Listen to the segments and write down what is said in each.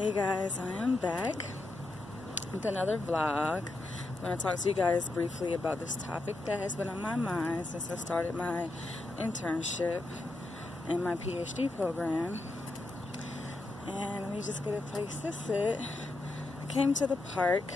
Hey guys, I am back with another vlog. I'm going to talk to you guys briefly about this topic that has been on my mind since I started my internship in my PhD program. And let me just get a place to sit. I came to the park,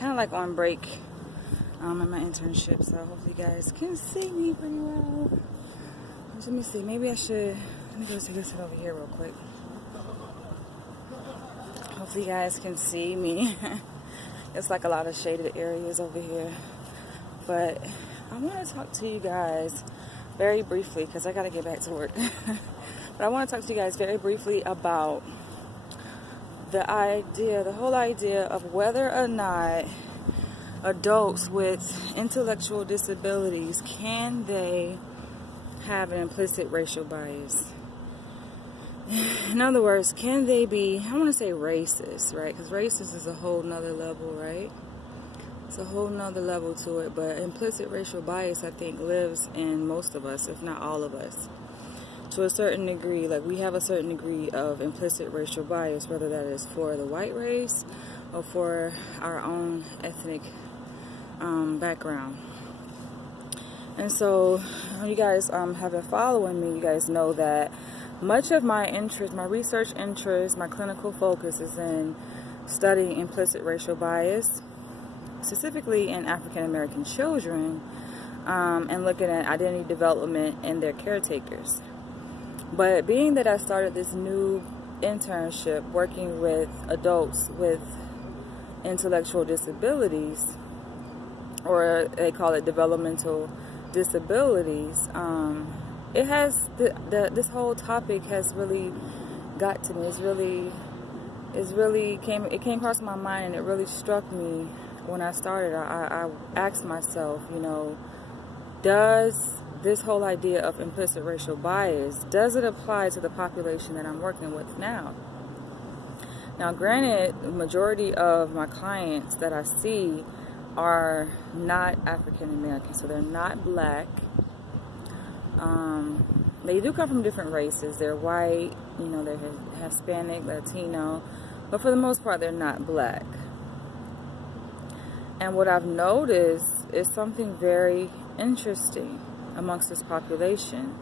kind of like on break in my internship, so hopefully you guys can see me pretty well. Let me see, maybe I should, let me go take a sit over here real quick. Hopefully you guys can see me. It's like a lot of shaded areas over here. But I want to talk to you guys very briefly because I got to get back to work. But I want to talk to you guys very briefly about the whole idea of whether or not adults with intellectual disabilities, can they have an implicit racial bias? In other words, can they be, I want to say racist, right? Because racist is a whole nother level, right? It's a whole nother level to it. But implicit racial bias, I think, lives in most of us, if not all of us. To a certain degree, like we have a certain degree of implicit racial bias, whether that is for the white race or for our own ethnic background. And so, you guys have been following me, you guys know that much of my interest, my research interest, my clinical focus is in studying implicit racial bias, specifically in African American children, and looking at identity development and their caretakers. But being that I started this new internship working with adults with intellectual disabilities, or they call it developmental disabilities, it has this whole topic has really got to me. It came across my mind, and it really struck me when I started. I asked myself, you know, does this whole idea of implicit racial bias, does it apply to the population that I'm working with now? Now, granted, the majority of my clients that I see are not African American, so they're not black. They do come from different races. They're white, you know, they're Hispanic, Latino, but for the most part, they're not black. And what I've noticed is something very interesting amongst this population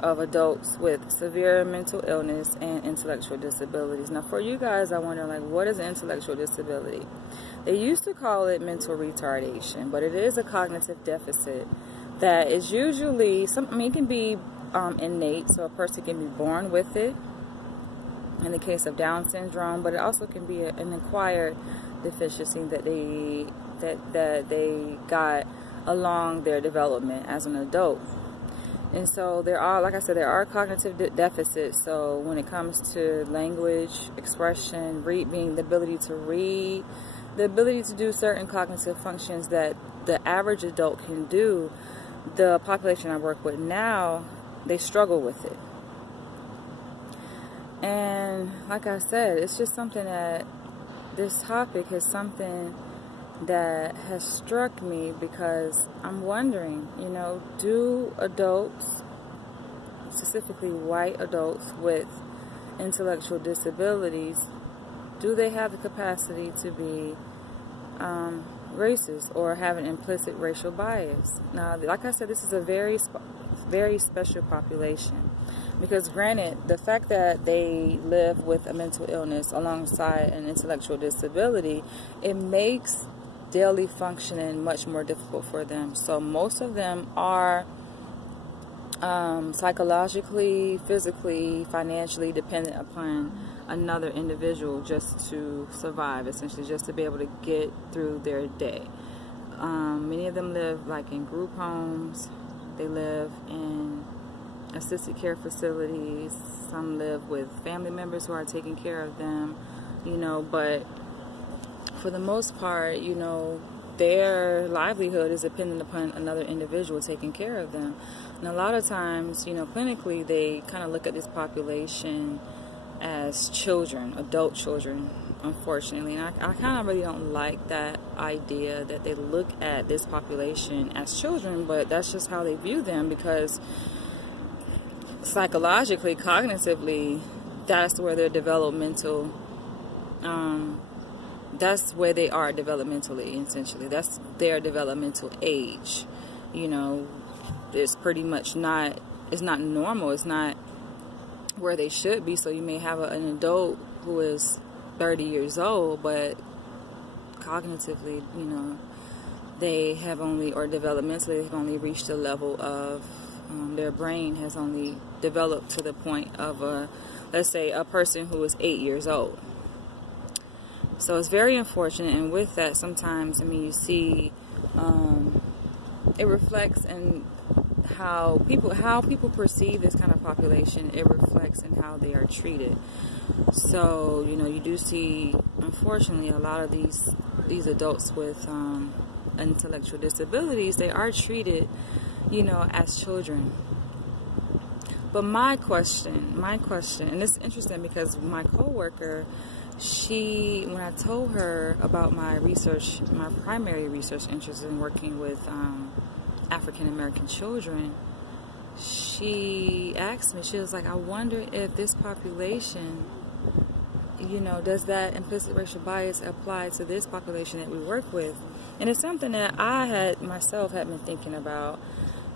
of adults with severe mental illness and intellectual disabilities. Now, for you guys, I wonder, like, what is an intellectual disability? They used to call it mental retardation, but it is a cognitive deficit that is usually, it can be innate, so a person can be born with it in the case of Down syndrome, but it also can be an acquired deficiency that they got along their development as an adult. And so there are, like I said, there are cognitive deficits. So when it comes to language, expression, reading, the ability to read, the ability to do certain cognitive functions that the average adult can do, the population I work with now, they struggle with it. And like I said, it's just something that this topic is something that has struck me, because I'm wondering, you know, do adults, specifically white adults with intellectual disabilities, do they have the capacity to be racist or have an implicit racial bias? Now, like I said, this is a very special population, because granted, the fact that they live with a mental illness alongside an intellectual disability, it makes daily functioning much more difficult for them. So most of them are psychologically, physically, financially dependent upon another individual just to survive, essentially, just to be able to get through their day. Many of them live like in group homes. They live in assisted care facilities. Some live with family members who are taking care of them, you know, but for the most part, you know, their livelihood is dependent upon another individual taking care of them. And a lot of times, you know, clinically, they kind of look at this population as children, adult children, unfortunately. And I kind of really don't like that idea that they look at this population as children, but that's just how they view them, because psychologically, cognitively, that's where their developmental, that's where they are developmentally, essentially. That's their developmental age. You know, it's pretty much not, it's not normal. It's not where they should be. So you may have an adult who is 30 years old, but cognitively, you know, they have only, or developmentally, they've only reached a level of, their brain has only developed to the point of let's say a person who is 8 years old. So it's very unfortunate, and with that, sometimes, I mean, you see, it reflects in how people perceive this kind of population. It reflects in how they are treated. So, you know, you do see, unfortunately, a lot of these adults with intellectual disabilities, they are treated, you know, as children. But my question, and it's interesting because my coworker, when I told her about my research, my primary research interest in working with African American children, she asked me, she was like, I wonder if this population, you know, does that implicit racial bias apply to this population that we work with? And it's something that I myself had been thinking about.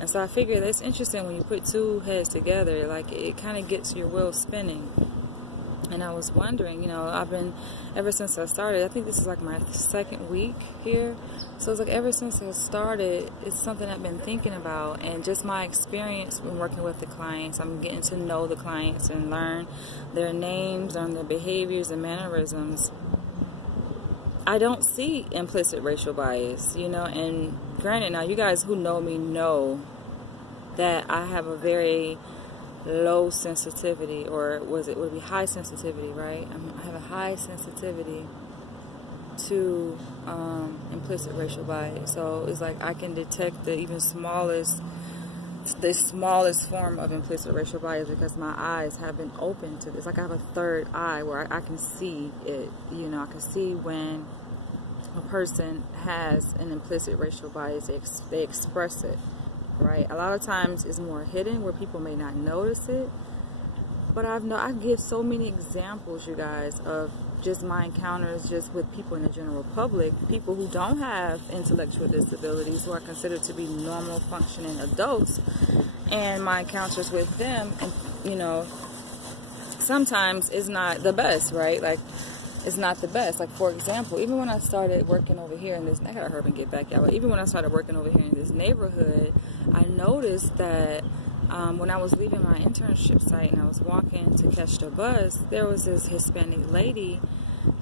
And so I figured it's interesting when you put two heads together, like it kind of gets your wheels spinning. And I was wondering, you know, I've been, ever since I started, I think this is like my second week here. So it's like ever since I started, it's something I've been thinking about. And just my experience when working with the clients, I'm getting to know the clients and learn their names and their behaviors and mannerisms. I don't see implicit racial bias, you know, and granted, now you guys who know me know that I have a very low sensitivity, or would it be high sensitivity, right? I have a high sensitivity to implicit racial bias. So it's like I can detect the smallest form of implicit racial bias because my eyes have been open to this. Like I have a third eye where I can see it. You know, I can see when a person has an implicit racial bias, they express it, right? A lot of times it's more hidden where people may not notice it. But I give so many examples, you guys, of just my encounters just with people in the general public, people who don't have intellectual disabilities, who are considered to be normal functioning adults, and my encounters with them, and you know, sometimes it's not the best, right? Like, it's not the best. Like, for example, even when I started working over here in this, I gotta hurry and get back, y'all, but even when I started working over here in this neighborhood, I noticed that when I was leaving my internship site and I was walking to catch the bus, there was this Hispanic lady.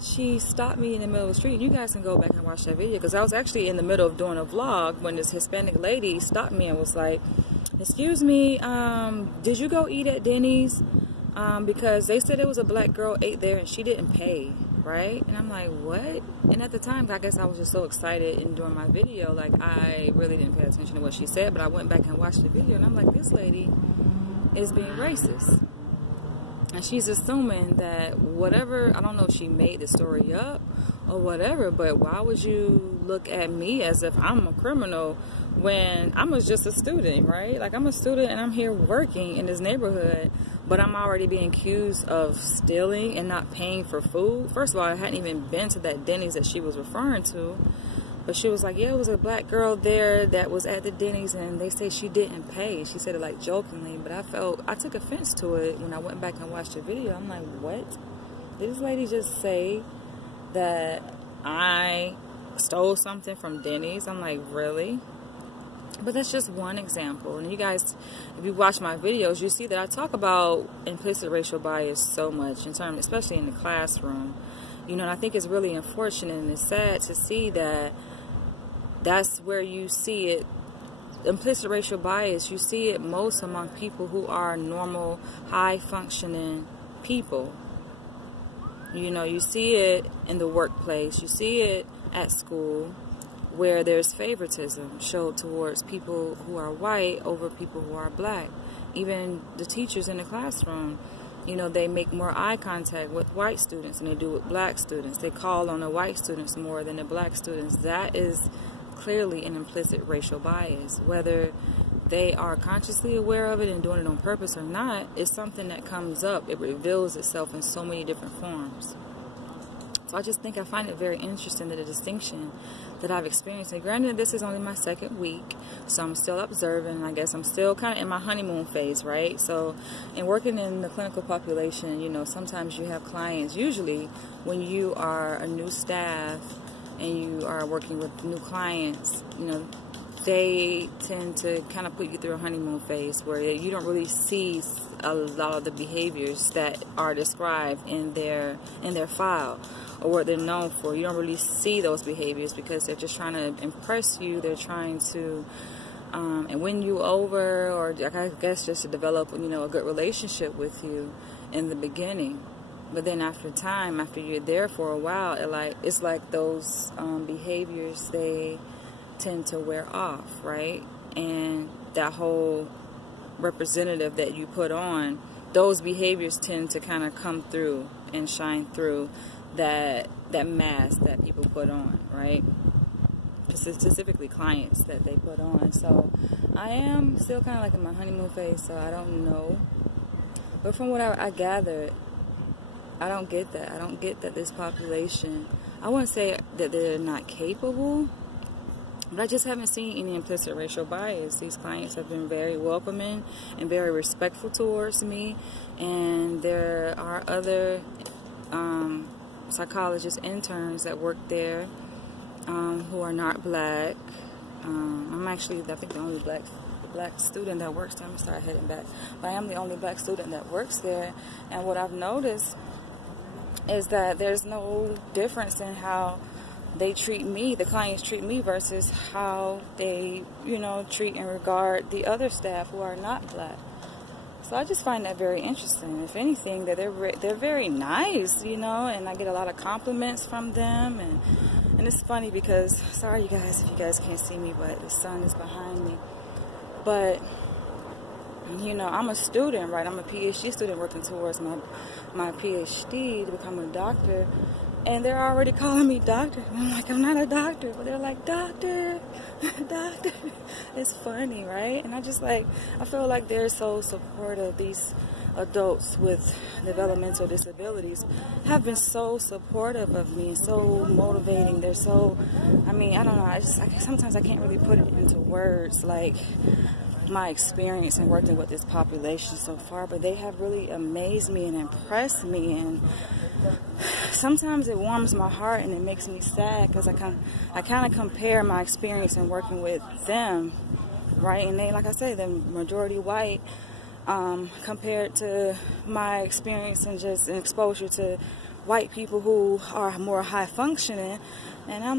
She stopped me in the middle of the street. You guys can go back and watch that video because I was actually in the middle of doing a vlog when this Hispanic lady stopped me and was like, excuse me, did you go eat at Denny's? Because they said there was a black girl ate there and she didn't pay, right? And I'm like, what? And at the time, I guess I was just so excited in doing my video, like I really didn't pay attention to what she said, but I went back and watched the video and I'm like, this lady is being racist. And she's assuming that whatever, I don't know if she made the story up or whatever, but why would you look at me as if I'm a criminal when I was just a student, right? Like, I'm a student and I'm here working in this neighborhood, but I'm already being accused of stealing and not paying for food. First of all, I hadn't even been to that Denny's that she was referring to. But she was like, yeah, it was a black girl there that was at the Denny's and they say she didn't pay. She said it like jokingly, but I took offense to it when I went back and watched the video. I'm like, what? Did this lady just say that I stole something from Denny's? I'm like, really? But that's just one example. And you guys, if you watch my videos, you see that I talk about implicit racial bias so much in terms, especially in the classroom. You know, and I think it's really unfortunate and it's sad to see that that's where you see it. Implicit racial bias, you see it most among people who are normal, high-functioning people. You know, you see it in the workplace. You see it at school where there's favoritism showed towards people who are white over people who are black. Even the teachers in the classroom, you know, they make more eye contact with white students than they do with black students. They call on the white students more than the black students. That is clearly an implicit racial bias. Whether they are consciously aware of it and doing it on purpose or not, it's something that comes up. It reveals itself in so many different forms. So I just think I find it very interesting that the distinction that I've experienced. And granted, this is only my second week, so I'm still observing. I guess I'm still kind of in my honeymoon phase, right? So in working in the clinical population, you know, sometimes you have clients, usually when you are a new staff and you are working with new clients, you know, they tend to kind of put you through a honeymoon phase where you don't really see a lot of the behaviors that are described in their file or what they're known for. You don't really see those behaviors because they're just trying to impress you. They're trying to and win you over, or I guess just to develop, you know, a good relationship with you in the beginning. But then after time, after you're there for a while, it's like those behaviors, they tend to wear off, right? And that whole representative that you put on, those behaviors tend to kind of come through and shine through that mask that people put on, right? Specifically clients that they put on. So I am still kind of like in my honeymoon phase, so I don't know. But from what I gathered, I don't get that. I don't get that this population, I wouldn't say that they're not capable, but I just haven't seen any implicit racial bias. These clients have been very welcoming and very respectful towards me. And there are other psychologists, interns that work there who are not black. I'm actually, I think, the only black student that works there. I'm going to start heading back. But I am the only black student that works there. And what I've noticed is that there's no difference in how they treat me, the clients treat me, versus how they, you know, treat and regard the other staff who are not black. So I just find that very interesting. If anything, that they're very nice, you know, and I get a lot of compliments from them. And it's funny because, sorry you guys if you guys can't see me, but the sun is behind me. But you know, I'm a student, right? I'm a PhD student working towards my PhD to become a doctor. And they're already calling me doctor. I'm like, I'm not a doctor. But they're like, doctor, doctor. It's funny, right? And I feel like they're so supportive. These adults with developmental disabilities have been so supportive of me, so motivating. They're so, I mean, I don't know. Sometimes I can't really put it into words, like my experience in working with this population so far, but they have really amazed me and impressed me. And sometimes it warms my heart and it makes me sad because I kind of compare my experience in working with them, right? And they, like I say, they're majority white compared to my experience and just exposure to white people who are more high functioning. And I'm